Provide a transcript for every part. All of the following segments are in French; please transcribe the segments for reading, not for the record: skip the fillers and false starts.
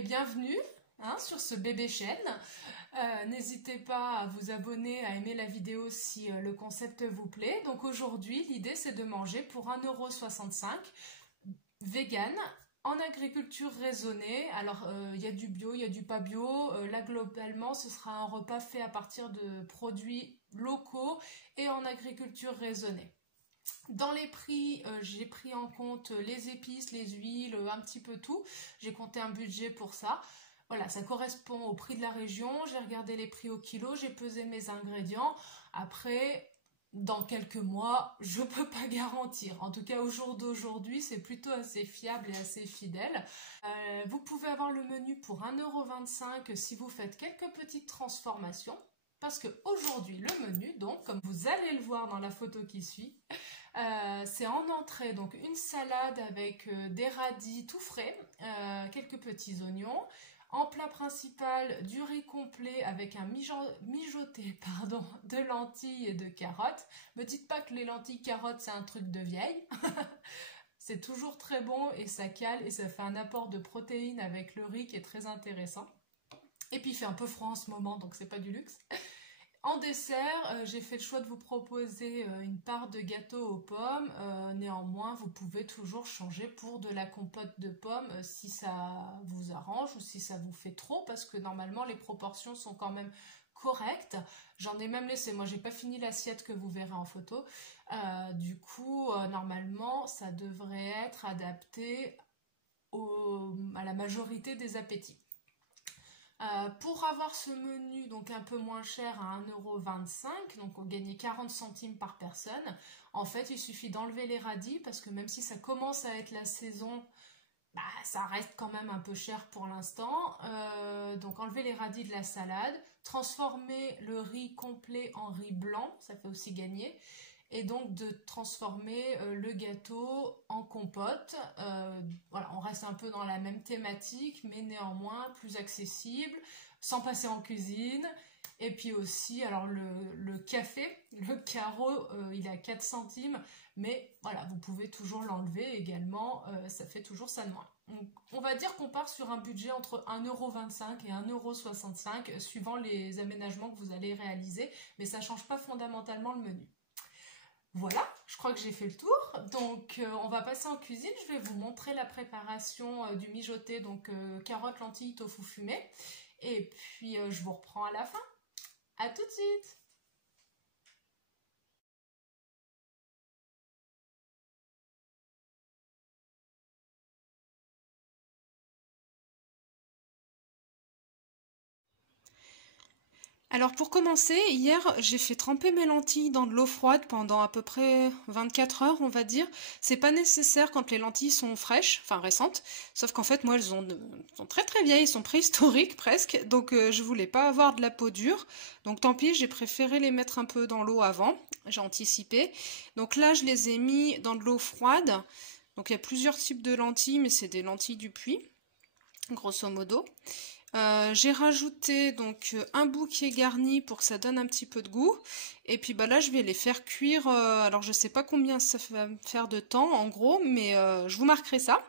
et bienvenue sur ce bébé chaîne. N'hésitez pas à vous abonner, à aimer la vidéo si le concept vous plaît. Donc aujourd'hui, l'idée c'est de manger pour 1,65 € vegan en agriculture raisonnée. Alors il y a du bio, il y a du pas bio. Là globalement, ce sera un repas fait à partir de produits locaux et en agriculture raisonnée. Dans les prix, j'ai pris en compte les épices, les huiles, un petit peu tout. J'ai compté un budget pour ça. Voilà, ça correspond au prix de la région. J'ai regardé les prix au kilo, j'ai pesé mes ingrédients. Après, dans quelques mois, je ne peux pas garantir. En tout cas, au jour d'aujourd'hui, c'est plutôt assez fiable et assez fidèle. Vous pouvez avoir le menu pour 1,25 € si vous faites quelques petites transformations. Parce qu'aujourd'hui, le menu, donc, comme vous allez le voir dans la photo qui suit, c'est en entrée, donc une salade avec des radis tout frais, quelques petits oignons. En plat principal, du riz complet avec un mijoté de lentilles et de carottes. Me dites pas que les lentilles carottes c'est un truc de vieille. C'est toujours très bon et ça cale et ça fait un apport de protéines avec le riz qui est très intéressant. Et puis il fait un peu froid en ce moment donc c'est pas du luxe. En dessert, j'ai fait le choix de vous proposer une part de gâteau aux pommes. Néanmoins, vous pouvez toujours changer pour de la compote de pommes si ça vous arrange ou si ça vous fait trop, parce que normalement les proportions sont quand même correctes. J'en ai même laissé, moi j'ai pas fini l'assiette que vous verrez en photo. Du coup, normalement, ça devrait être adapté à la majorité des appétits. Pour avoir ce menu donc un peu moins cher à 1,25 €, donc on gagne 40 centimes par personne, en fait il suffit d'enlever les radis parce que même si ça commence à être la saison, ça reste quand même un peu cher pour l'instant. Donc enlever les radis de la salade, transformer le riz complet en riz blanc, ça fait aussi gagner. Et donc de transformer le gâteau en compote. Voilà, on reste un peu dans la même thématique, mais néanmoins plus accessible, sans passer en cuisine. Et puis aussi, alors le café, le carreau, il est à 4 centimes, mais voilà, vous pouvez toujours l'enlever également, ça fait toujours ça de moins. Donc, on va dire qu'on part sur un budget entre 1,25 € et 1,65 € suivant les aménagements que vous allez réaliser, mais ça ne change pas fondamentalement le menu. Voilà, je crois que j'ai fait le tour. Donc on va passer en cuisine. Je vais vous montrer la préparation du mijoté, donc carottes, lentilles, tofu fumé. Et puis je vous reprends à la fin. À tout de suite. Alors pour commencer, hier j'ai fait tremper mes lentilles dans de l'eau froide pendant à peu près 24 heures on va dire. C'est pas nécessaire quand les lentilles sont fraîches, enfin récentes, sauf qu'en fait moi elles sont très très vieilles, elles sont préhistoriques presque, donc je voulais pas avoir de la peau dure. Donc tant pis, j'ai préféré les mettre un peu dans l'eau avant, j'ai anticipé. Donc là je les ai mis dans de l'eau froide, donc il y a plusieurs types de lentilles mais c'est des lentilles du puits, grosso modo. J'ai rajouté donc un bouquet garni pour que ça donne un petit peu de goût. Et puis là je vais les faire cuire. Alors je sais pas combien ça va me faire de temps en gros, mais je vous marquerai ça.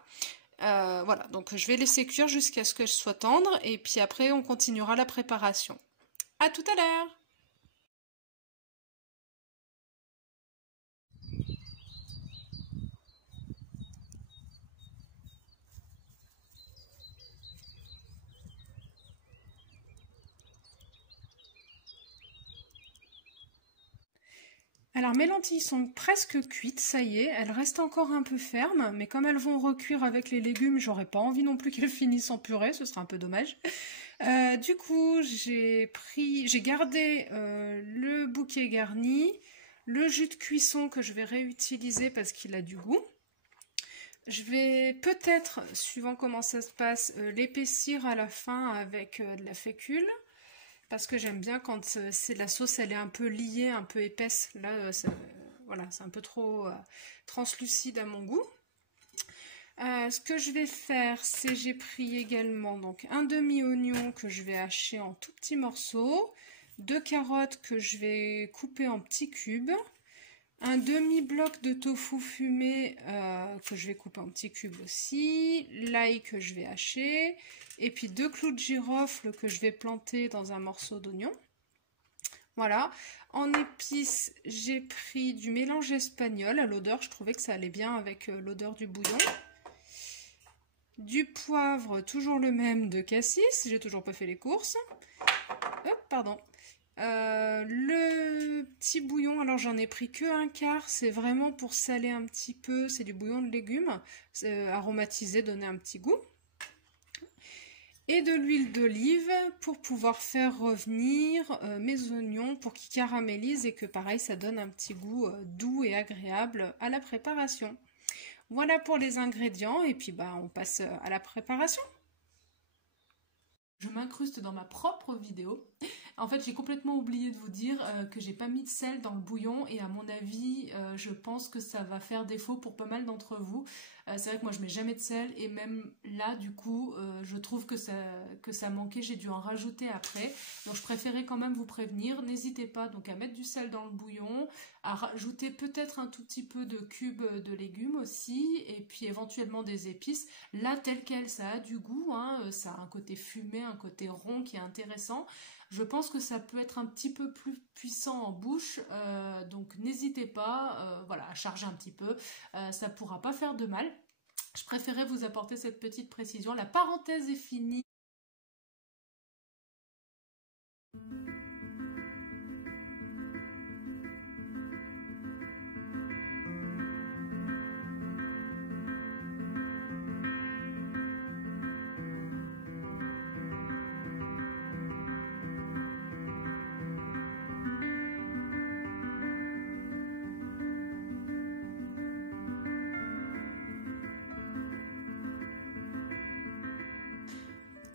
Voilà, donc je vais laisser cuire jusqu'à ce qu'elles soient tendres. Et puis après on continuera la préparation. À tout à l'heure! Alors mes lentilles sont presque cuites, ça y est, elles restent encore un peu fermes, mais comme elles vont recuire avec les légumes, j'aurais pas envie non plus qu'elles finissent en purée, ce serait un peu dommage. Du coup, j'ai gardé le bouquet garni, le jus de cuisson que je vais réutiliser parce qu'il a du goût. Je vais peut-être, suivant comment ça se passe, l'épaissir à la fin avec de la fécule. Parce que j'aime bien quand la sauce elle est un peu liée, un peu épaisse. Là, voilà, c'est un peu trop translucide à mon goût. Ce que je vais faire, c'est j'ai pris également donc un demi-oignon que je vais hacher en tout petits morceaux, 2 carottes que je vais couper en petits cubes, Un demi-bloc de tofu fumé que je vais couper en petits cubes aussi. L'ail que je vais hacher. Et puis 2 clous de girofle que je vais planter dans un morceau d'oignon. Voilà. En épices, j'ai pris du mélange espagnol. À l'odeur, je trouvais que ça allait bien avec l'odeur du bouillon. Du poivre, toujours le même de Cassis. J'ai toujours pas fait les courses. Hop, pardon. Le petit bouillon, alors j'en ai pris que un quart, c'est vraiment pour saler un petit peu, c'est du bouillon de légumes, aromatisé, donner un petit goût. Et de l'huile d'olive pour pouvoir faire revenir mes oignons pour qu'ils caramélisent et que pareil ça donne un petit goût doux et agréable à la préparation. Voilà pour les ingrédients et puis on passe à la préparation. Je m'incruste dans ma propre vidéo. En fait, j'ai complètement oublié de vous dire que j'ai pas mis de sel dans le bouillon et à mon avis, je pense que ça va faire défaut pour pas mal d'entre vous. C'est vrai que moi, je mets jamais de sel et même là, du coup, je trouve que ça manquait. J'ai dû en rajouter après. Donc, je préférais quand même vous prévenir. N'hésitez pas donc à mettre du sel dans le bouillon, à rajouter peut-être un tout petit peu de cubes de légumes aussi et puis éventuellement des épices. Là, tel quel, ça a du goût, hein, ça a un côté fumé, un côté rond qui est intéressant. Je pense que ça peut être un petit peu plus puissant en bouche, donc n'hésitez pas voilà, à charger un petit peu, ça ne pourra pas faire de mal. Je préférais vous apporter cette petite précision. La parenthèse est finie.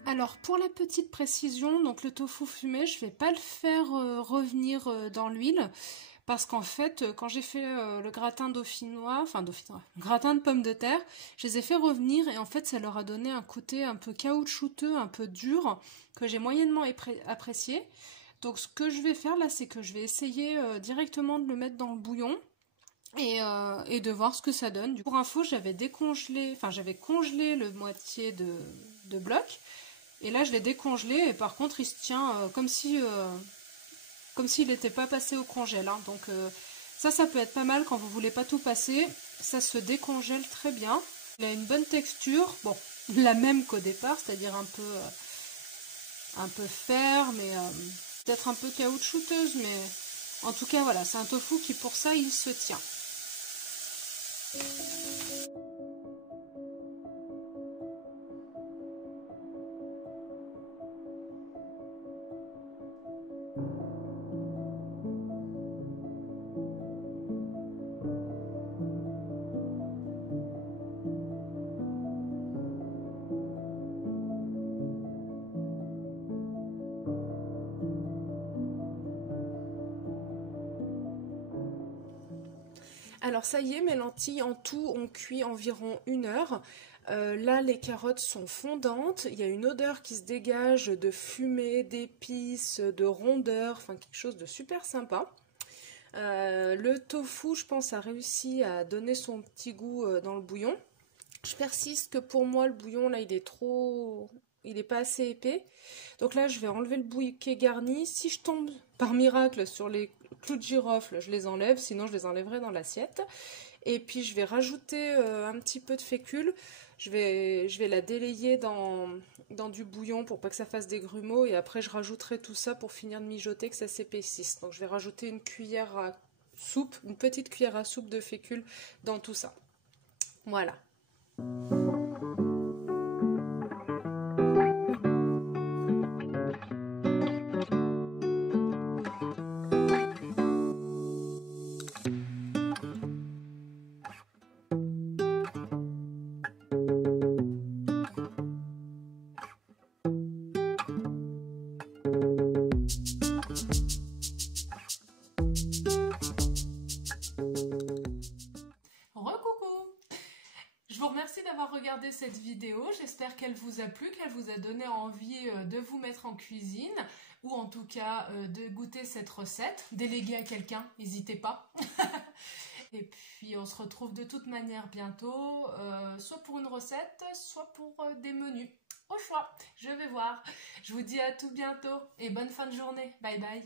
Alors pour la petite précision, donc le tofu fumé, je ne vais pas le faire revenir dans l'huile parce qu'en fait quand j'ai fait le gratin dauphinois, gratin de pommes de terre, je les ai fait revenir et en fait ça leur a donné un côté un peu caoutchouteux, un peu dur que j'ai moyennement apprécié. Donc ce que je vais faire là, c'est que je vais essayer directement de le mettre dans le bouillon. Et de voir ce que ça donne. Pour info, j'avais congelé le moitié de bloc. Et là, je l'ai décongelé et par contre, il se tient comme s'il n'était pas passé au congèle. Hein. Donc ça peut être pas mal quand vous voulez pas tout passer. Ça se décongèle très bien. Il a une bonne texture. Bon, la même qu'au départ, c'est-à-dire un peu ferme et peut-être un peu caoutchouteuse. Mais en tout cas, voilà, c'est un tofu qui, pour ça, il se tient. Alors ça y est, mes lentilles en tout ont cuit environ 1 heure. Là, les carottes sont fondantes. Il y a une odeur qui se dégage de fumée, d'épices, de rondeur, enfin quelque chose de super sympa. Le tofu, je pense, a réussi à donner son petit goût dans le bouillon. Je persiste que pour moi, le bouillon, là, il n'est pas assez épais. Donc là, je vais enlever le bouquet garni. Si je tombe par miracle sur les clous de girofle, je les enlève. Sinon, je les enlèverai dans l'assiette. Et puis, je vais rajouter un petit peu de fécule. Je vais la délayer dans du bouillon pour pas que ça fasse des grumeaux. Et après, je rajouterai tout ça pour finir de mijoter, que ça s'épaississe. Donc, je vais rajouter une petite cuillère à soupe de fécule dans tout ça. Voilà. Je vous remercie d'avoir regardé cette vidéo, j'espère qu'elle vous a plu, qu'elle vous a donné envie de vous mettre en cuisine ou en tout cas de goûter cette recette. Déléguer à quelqu'un, n'hésitez pas. Et puis on se retrouve de toute manière bientôt, soit pour une recette, soit pour des menus. Au choix, je vais voir. Je vous dis à tout bientôt et bonne fin de journée. Bye bye.